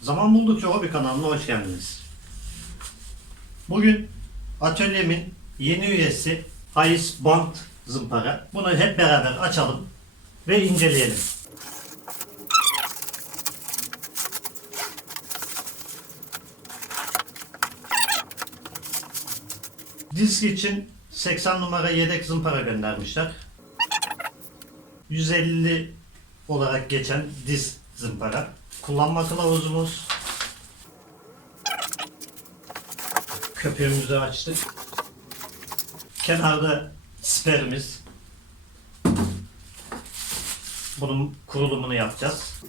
Zaman buldukça hobi kanalına hoş geldiniz. Bugün atölyemin yeni üyesi Hayis Bant zımpara. Bunu hep beraber açalım ve inceleyelim. Disk için 80 numara yedek zımpara göndermişler. 150 olarak geçen disk zımpara. Kullanma kılavuzumuz. Köpüğümüzü açtık. Kenarda siperimiz. Bunun kurulumunu yapacağız.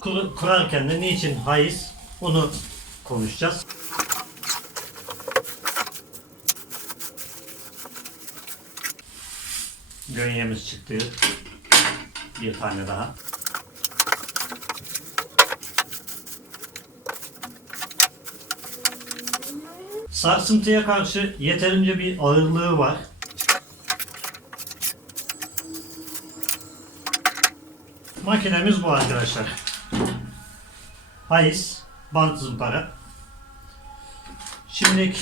Kur- kurarken de niçin haiz onu konuşacağız. Gönyemiz çıktı. Bir tane daha. Sarsıntıya karşı yeterince bir ağırlığı var. Makinemiz bu arkadaşlar. Hayis, bant zımpara. Şimdi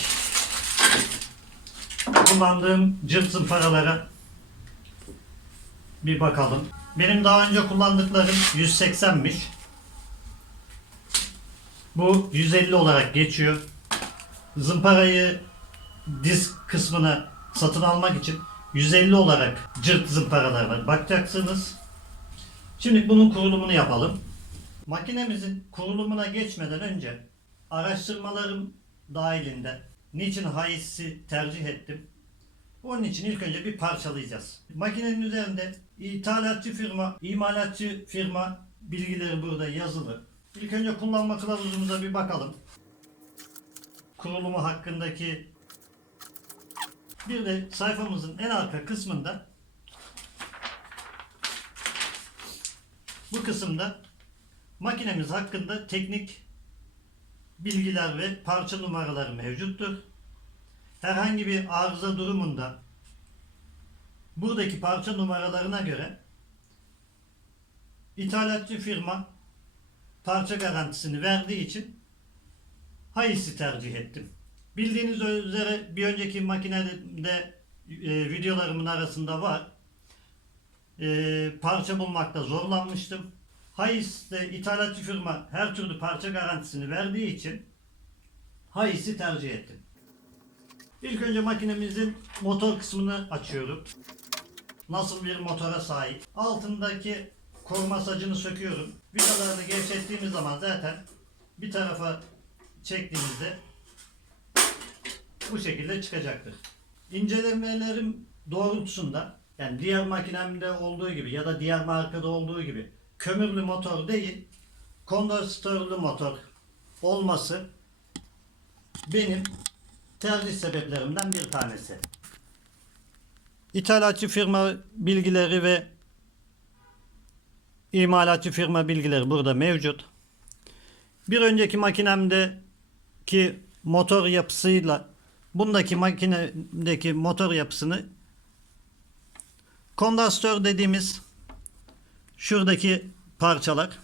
kullandığım cırt zımparalara bir bakalım. Benim daha önce kullandıklarım 180'miş. Bu 150 olarak geçiyor. Zımparayı disk kısmına satın almak için 150 olarak cırt zımparalarına bakacaksınız. Şimdi bunun kurulumunu yapalım. Makinemizin kurulumuna geçmeden önce araştırmalarım dahilinde niçin haisi tercih ettim? Onun için ilk önce bir parçalayacağız. Makinenin üzerinde ithalatçı firma, imalatçı firma bilgileri burada yazılı. İlk önce kullanma kılavuzumuza bir bakalım. Kurulumu hakkındaki bir de sayfamızın en arka kısmında bu kısımda makinemiz hakkında teknik bilgiler ve parça numaraları mevcuttur. Herhangi bir arıza durumunda buradaki parça numaralarına göre ithalatçı firma parça garantisini verdiği için Hayis'i tercih ettim. Bildiğiniz üzere bir önceki makinede e, videolarımın arasında var. E, parça bulmakta zorlanmıştım. Hayis'te ithalatçı firma her türlü parça garantisini verdiği için Hayis'i tercih ettim. İlk önce makinemizin motor kısmını açıyorum. Nasıl bir motora sahip. Altındaki koruma sacını söküyorum. Vidalarını gevşettiğimiz zaman zaten bir tarafa çektiğimizde bu şekilde çıkacaktır. İncelemelerim doğrultusunda yani diğer makinemde olduğu gibi ya da diğer markada olduğu gibi kömürlü motor değil kondansatörlü motor olması benim tercih sebeplerimden bir tanesi. İthalatçı firma bilgileri ve imalatçı firma bilgileri burada mevcut. Bir önceki makinemdeki motor yapısıyla bundaki makinedeki motor yapısını kondansatör dediğimiz şuradaki parçalar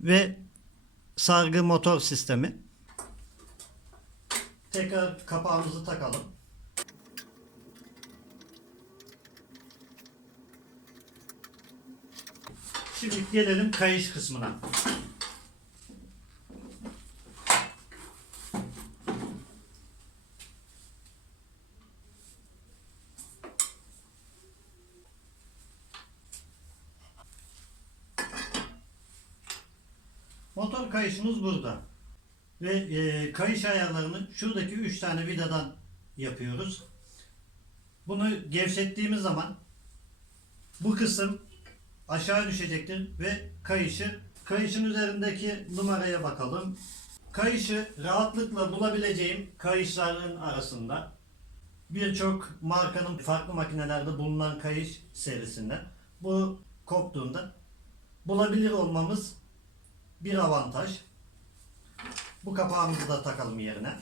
ve sargı motor sistemi Tekrar kapağımızı takalım. Şimdi gelelim kayış kısmına. Motor kayışımız burada. Ve e, kayış ayarlarını şuradaki 3 tane vidadan yapıyoruz. Bunu gevşettiğimiz zaman bu kısım aşağı düşecektir ve kayışı kayışın üzerindeki numaraya bakalım. Kayışı rahatlıkla bulabileceğim kayışların arasında birçok markanın farklı makinelerde bulunan kayış serisinden bu koptuğunda bulabilir olmamız bir avantaj. Bu kapağımızı da takalım yerine.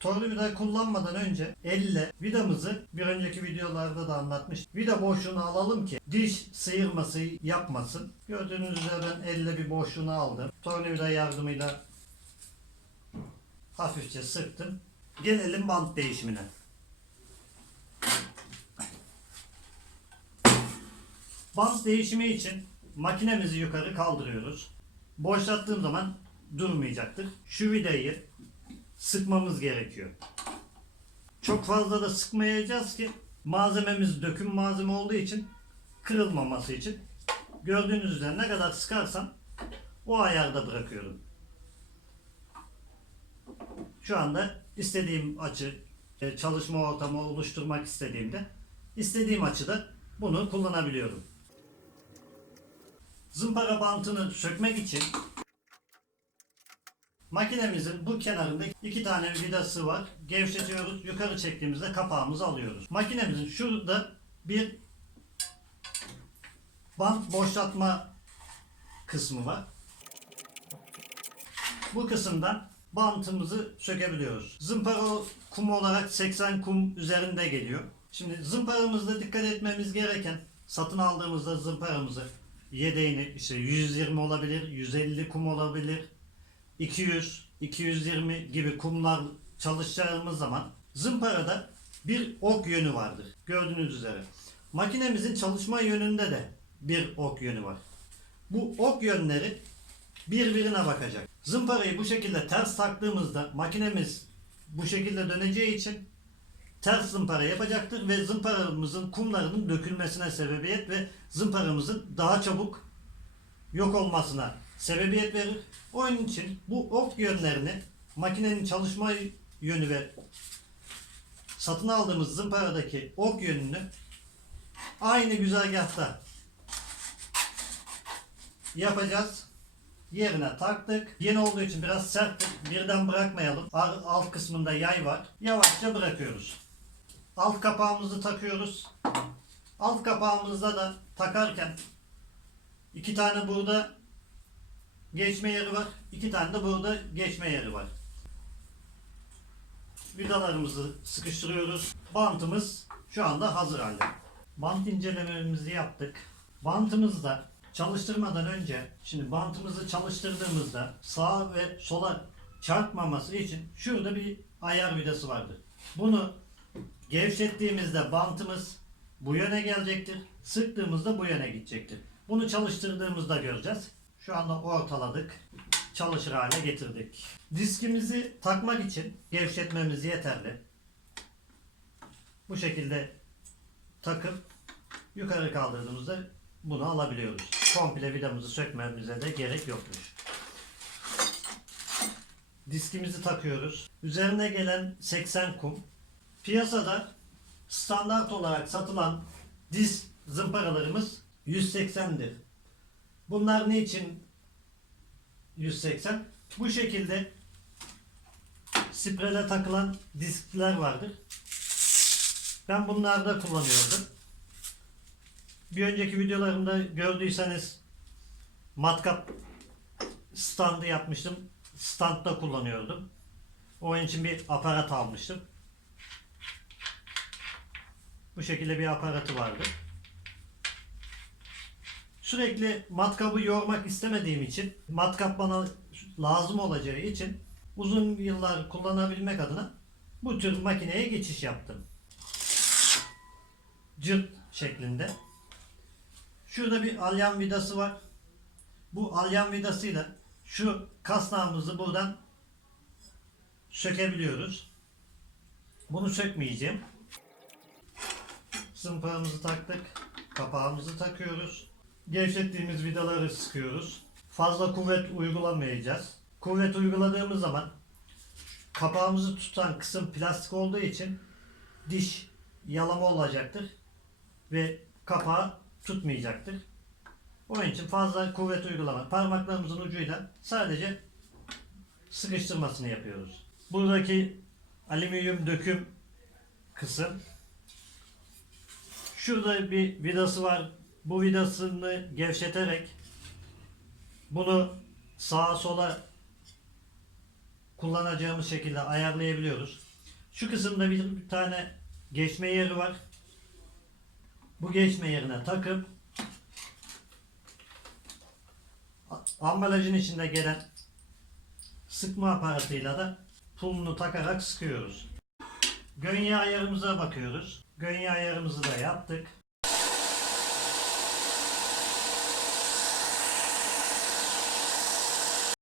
Tornavida kullanmadan önce elle vidamızı bir önceki videolarda da anlatmıştım. Vida boşluğunu alalım ki diş sıyırması yapmasın. Gördüğünüz üzere ben elle bir boşluğunu aldım. Tornavida yardımıyla hafifçe sıktım. Gelelim bant değişimine. Bant değişimi için makinemizi yukarı kaldırıyoruz. Boşalttığım zaman durmayacaktır. Şu vidayı sıkmamız gerekiyor. Çok fazla da sıkmayacağız ki malzememiz döküm malzeme olduğu için kırılmaması için. Gördüğünüz üzere ne kadar sıkarsam o ayarda bırakıyorum. Şu anda istediğim açı, e, çalışma ortamı oluşturmak istediğimde istediğim açıda bunu kullanabiliyorum. Zımpara bantını sökmek için makinemizin bu kenarında iki tane vidası var. Gevşetiyoruz. Yukarı çektiğimizde kapağımızı alıyoruz. Makinemizin şurada bir bant boşaltma kısmı var. Bu kısımdan bantımızı sökebiliyoruz. Zımpara kum olarak 80 kum üzerinde geliyor. Şimdi zımparamızda dikkat etmemiz gereken satın aldığımızda zımparamızı yedeğini işte 120 olabilir, 150 kum olabilir, 200, 220 gibi kumlar çalışacağımız zaman zımparada bir ok yönü vardır. Gördüğünüz üzere. Makinemizin çalışma yönünde de bir ok yönü var. Bu ok yönleri birbirine bakacak. Zımparayı bu şekilde ters taktığımızda makinemiz bu şekilde döneceği için ters zımpara yapacaktır ve zımparamızın kumlarının dökülmesine sebebiyet ve zımparamızın daha çabuk yok olmasına sebebiyet verir. Onun için bu ok yönlerini makinenin çalışma yönü ve satın aldığımız zımparadaki ok yönünü aynı güzergahta yapacağız. Yerine taktık. Yeni olduğu için biraz sert birden bırakmayalım. Alt kısmında yay var. Yavaşça bırakıyoruz. Alt kapağımızı takıyoruz. Alt kapağımızda da takarken iki tane burada geçme yeri var. iki tane de burada geçme yeri var. Vidalarımızı sıkıştırıyoruz. Bantımız şu anda hazır halde. Bant incelememizi yaptık. Bantımızda çalıştırmadan önce şimdi bantımızı çalıştırdığımızda sağa ve sola çarpmaması için şurada bir ayar vidası vardır. Bunu gevşettiğimizde bantımız bu yöne gelecektir. Sıktığımızda bu yöne gidecektir. Bunu çalıştırdığımızda göreceğiz. Şu anda ortaladık. Çalışır hale getirdik. Diskimizi takmak için gevşetmemiz yeterli. Bu şekilde takıp yukarı kaldırdığımızda bunu alabiliyoruz. Komple vidamızı sökmemize de gerek yokmuş. Diskimizi takıyoruz. Üzerine gelen 80 kum. Piyasada standart olarak satılan disk zımparalarımız 180'dir. Bunlar niçin 180? Bu şekilde sprele takılan diskler vardır. Ben bunlarda kullanıyordum. Bir önceki videolarımda gördüyseniz matkap standı yapmıştım. Standta kullanıyordum. Onun için bir aparat almıştım. Bu şekilde bir aparatı vardı. Sürekli matkabı yormak istemediğim için matkap bana lazım olacağı için uzun yıllar kullanabilmek adına bu tür makineye geçiş yaptım. Cırt şeklinde. Şurada bir alyan vidası var. Bu alyan vidasıyla şu kasnağımızı buradan sökebiliyoruz. Bunu sökmeyeceğim. Zımparamızı taktık. Kapağımızı takıyoruz. Gevşettiğimiz vidaları sıkıyoruz. Fazla kuvvet uygulamayacağız. Kuvvet uyguladığımız zaman kapağımızı tutan kısım plastik olduğu için diş yalama olacaktır ve kapağı tutmayacaktır. Onun için fazla kuvvet uygulama. Parmaklarımızın ucuyla sadece sıkıştırmasını yapıyoruz. Buradaki alüminyum döküm kısım Şurada bir vidası var. Bu vidasını gevşeterek bunu sağa sola kullanacağımız şekilde ayarlayabiliyoruz. Şu kısımda bir, tane geçme yeri var. Bu geçme yerine takıp ambalajın içinde gelen sıkma aparatıyla da pulunu takarak sıkıyoruz. Gönye ayarımıza bakıyoruz. Gönye ayarımızı da yaptık.